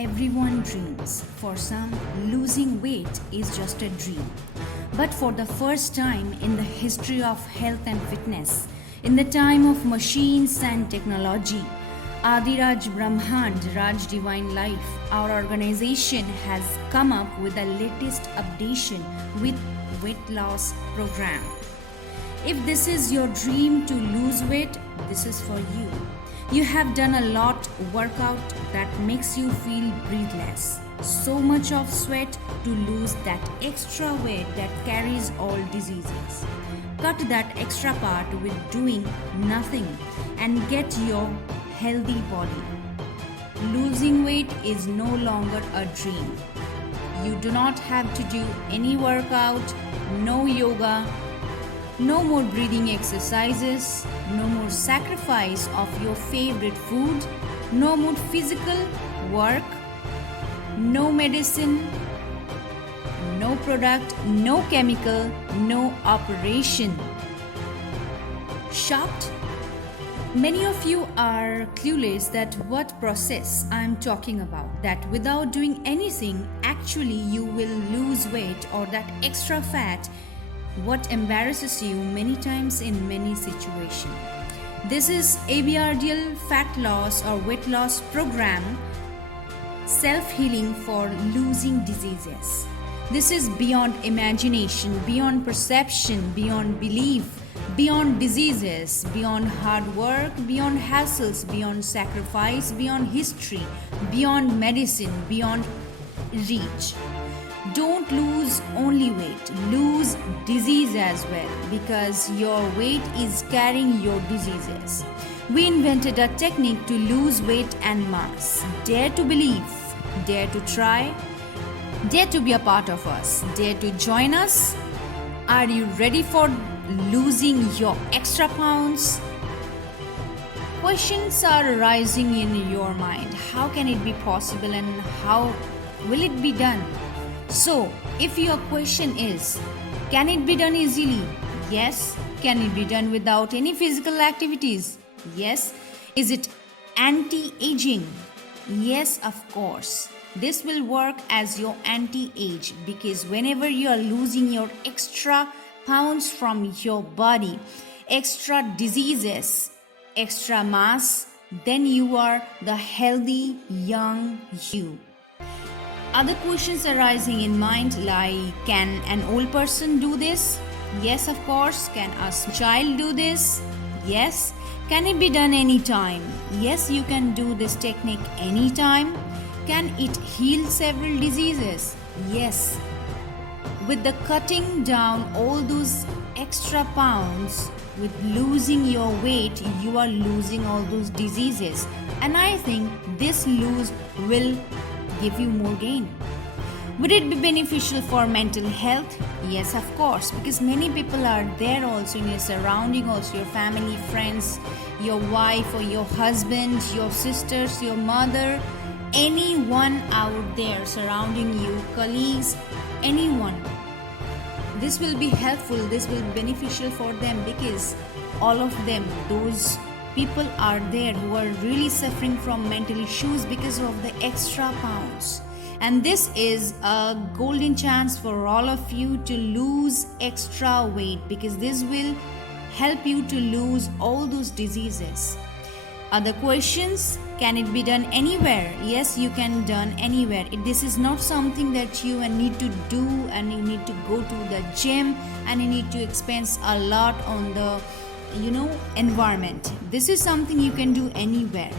Everyone dreams. For some, losing weight is just a dream. But for the first time in the history of health and fitness, in the time of machines and technology, Adiraj Brahmand, Raj Divine Life, our organization has come up with the latest updation with weight loss program. If this is your dream to lose weight, this is for you. You have done a lot workout that makes you feel breathless. So much of sweat to lose that extra weight that carries all diseases. Cut that extra part with doing nothing and get your healthy body. Losing weight is no longer a dream. You do not have to do any workout, no yoga, no more breathing exercises, no more sacrifice of your favorite food, no more physical work, no medicine, no product, no chemical, no operation. Shocked? Many of you are clueless that what process I am talking about, that without doing anything, actually you will lose weight or that extra fat what embarrasses you many times in many situations. This is ABRDL fat loss or weight loss program, self-healing for losing diseases. This is beyond imagination, beyond perception, beyond belief, beyond diseases, beyond hard work, beyond hassles, beyond sacrifice, beyond history, beyond medicine, beyond reach. Don't lose only weight, lose disease as well, because your weight is carrying your diseases. We invented a technique to lose weight and mass. Dare to believe, dare to try, dare to be a part of us, dare to join us. Are you ready for losing your extra pounds? Questions are arising in your mind. How can it be possible and how will it be done? So, if your question is, can it be done easily? Yes. Can it be done without any physical activities? Yes. Is it anti-aging? Yes, of course. This will work as your anti-age because whenever you are losing your extra pounds from your body, extra diseases, extra mass, then you are the healthy young you. Other questions arising in mind like, can an old person do this? Yes, of course. Can a child do this? Yes. Can it be done anytime? Yes, you can do this technique anytime. Can it heal several diseases? Yes. With the cutting down all those extra pounds, with losing your weight, you are losing all those diseases. And I think this lose will give you more gain. Would it be beneficial for mental health? Yes, of course, because many people are there also in your surrounding, also your family, friends, your wife or your husband, your sisters, your mother, anyone out there surrounding you, colleagues, anyone. This will be helpful, this will be beneficial for them because all of them, those people are there who are really suffering from mental issues because of the extra pounds. And this is a golden chance for all of you to lose extra weight because this will help you to lose all those diseases. Other questions? Can it be done anywhere? Yes, you can done anywhere. This is not something that you need to do and you need to go to the gym and you need to expense a lot on the environment. This is something you can do anywhere.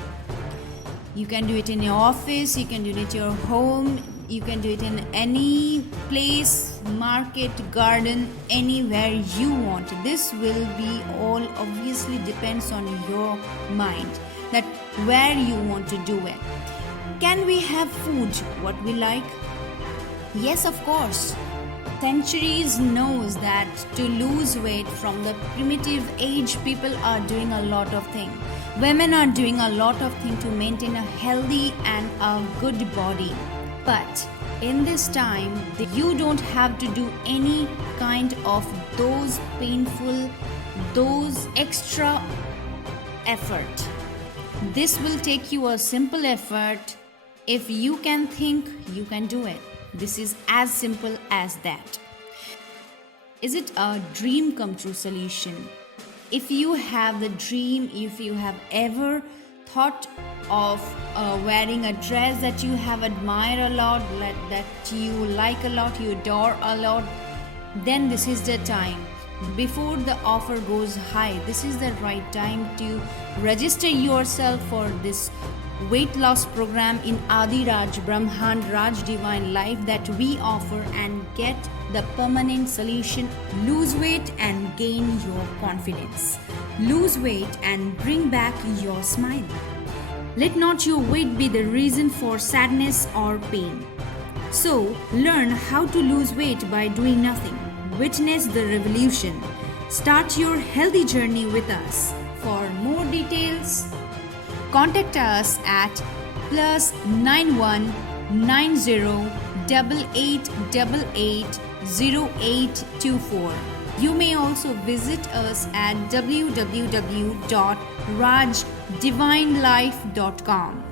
You can do it in your office, you can do it at your home, you can do it in any place, market, garden, anywhere you want. This will be all obviously depends on your mind that where you want to do it. Can we have food what we like? Yes, of course. Centuries knows that to lose weight from the primitive age, people are doing a lot of things. Women are doing a lot of things to maintain a healthy and a good body. But in this time, you don't have to do any kind of those painful, those extra effort. This will take you a simple effort If you can think, you can do it. This is as simple as that. Is it a dream come true solution? If you have the dream, if you have ever thought of wearing a dress that you have admired a lot, that you like a lot, you adore a lot, then this is the time. Before the offer goes high, this is the right time to register yourself for this weight loss program in Adi Raj Brahmand Raj Divine Life that we offer, and get the permanent solution. Lose weight and gain your confidence. Lose weight and bring back your smile. Let not your weight be the reason for sadness or pain. So, learn how to lose weight by doing nothing. Witness the revolution. Start your healthy journey with us. For more details, contact us at +91 90 8888 0824. You may also visit us at www.rajdivinelife.com.